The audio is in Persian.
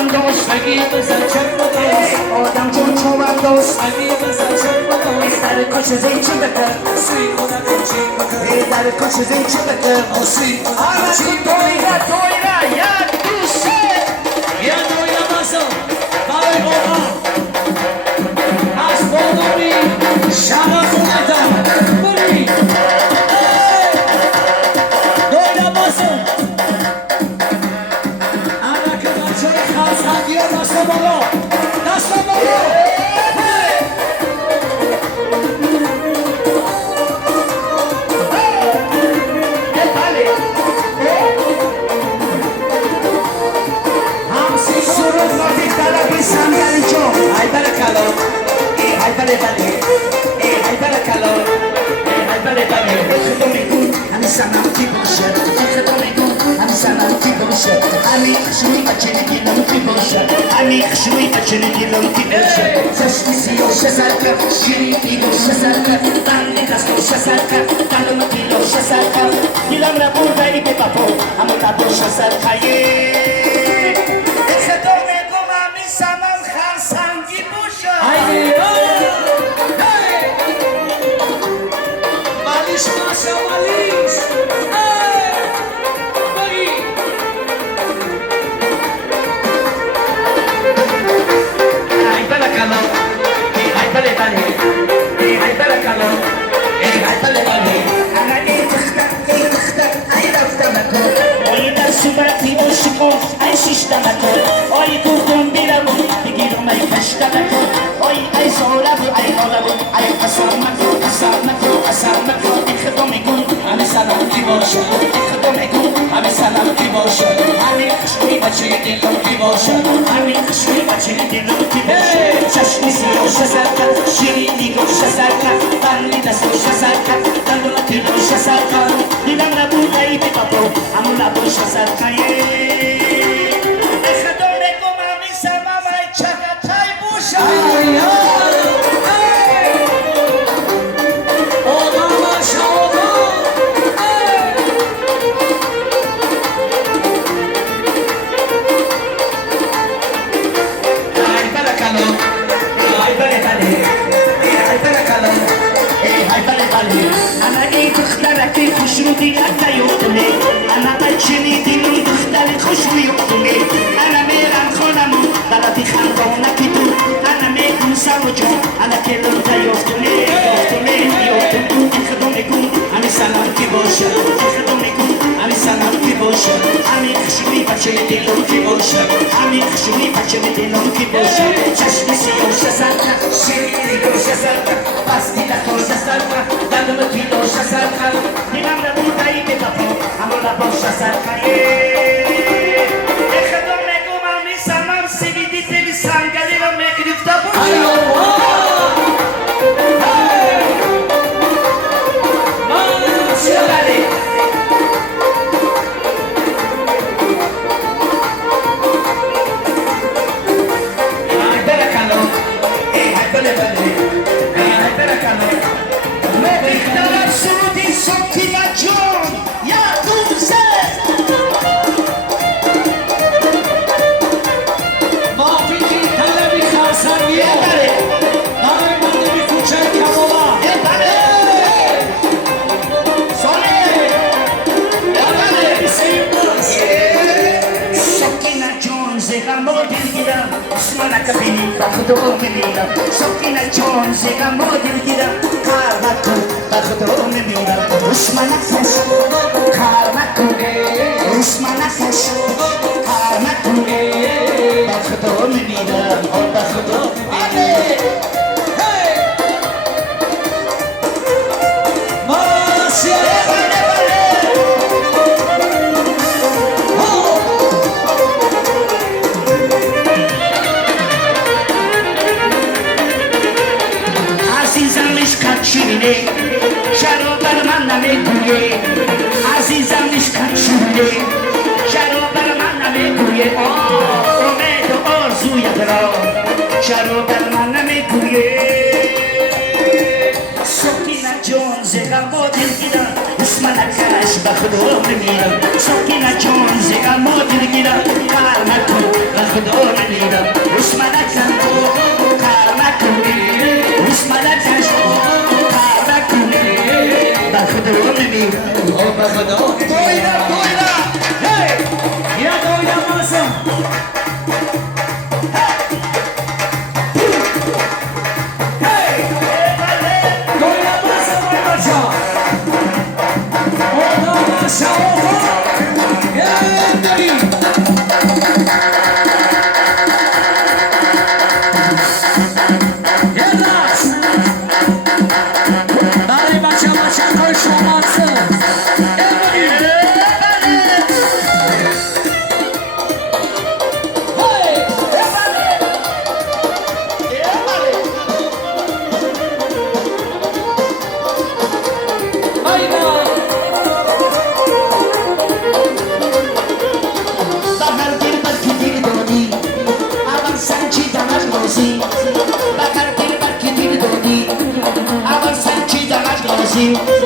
من دوست اگه بزن چرم دوست آدم جون چون من دوست اگه بزن چرم دوست در کش زیچی بکر سی خودم چی بکر در کش زیچی بکر سی آره چی دویره یک دوسته یه دویره بازم برای بابا از بابایی شما خودم بری دویره بازم دست بالا دست بالا همسی سرود ناتیق طلبی سنگلی چون ای بله کلام ای بله بله ای بله کلام ای بله بله خدا میگون همین سنم کی باشه خدا میگون همین سنم کی باشه همین خشوی بچه دیلم کی باشه همین خشوی بچه دیلم کی باشه چشمی سیاشه سرکر شیری گوشه سرکر بندی دستوشه سرکر دلم دیلوشه سرکر دیلم نبود ای به بپو همون نبوشه سرکیه خدا میگم همین سنم خرسنگی باشه مالیش باشه مالیش ای شیشتمکو ای گفتم بیرمون بگیرم ای کشتمکو ای زولبو ای حالبو ای قسمکو قسمکو قسمکو ای خدا میگون همه سلام کی باشه ای خدا میگون همه سلام کی باشه همین خشوی بچه دیلم کی باشه همین خشوی بچه دیلم کی باشه چشمی سیاشه سرکن شیرینی گوشه سرکن بندی دستوشه سرکن دلم دیلوشه سرکن دیلم نبود ای بی بابو همون نبوشه سرکن خوشنودی اتا یوتونه انا بچنی دیلون دختری خوشنو یوتونه انا میرم خونمون بلدی خندانکی تو انا میگم سالو جان انا کلم تا یوتونه یوتونه یوتونه خدا میگم همی سلام کی باشه خدا میگم همی سلام کی باشه همی خشمی بچه دیلون کی باشه همی خشمی بچه دیلون کی باشه چشمی سیاشه سرکن شیری گوشه سرکن بستی لکوشه سرکن دلم دیلوشه سرکن دیلم نبود ای به بپو همون نباشه سرکن خدا میگم همی سلام سیگیدی تلی سنگلی رو میگرفته بود بخدو میبینم سکینه چون زیگم و دلگیرم کار نکن بخدو میبینم دشمن نکش کار نکن دشمن نکش کار نکن بخدو میبینم بخدو شیرینه شراب بر من نمیگویه عزیزم نشکن شیرینه شراب بر من نمیگویه امید و آرزویت را شراب بر من نمیگویه سکینه جان زغم و دلگیرم اسم نکش به خدا میمیرم سکینه جان زغم و دلگیرم کار نکن خودم میدم اسمانتن تو کار نکنی اسمانتن تو کار نکنی بر خودم میدم بر خودم دویدم هی یا دویدم ماسم Sim.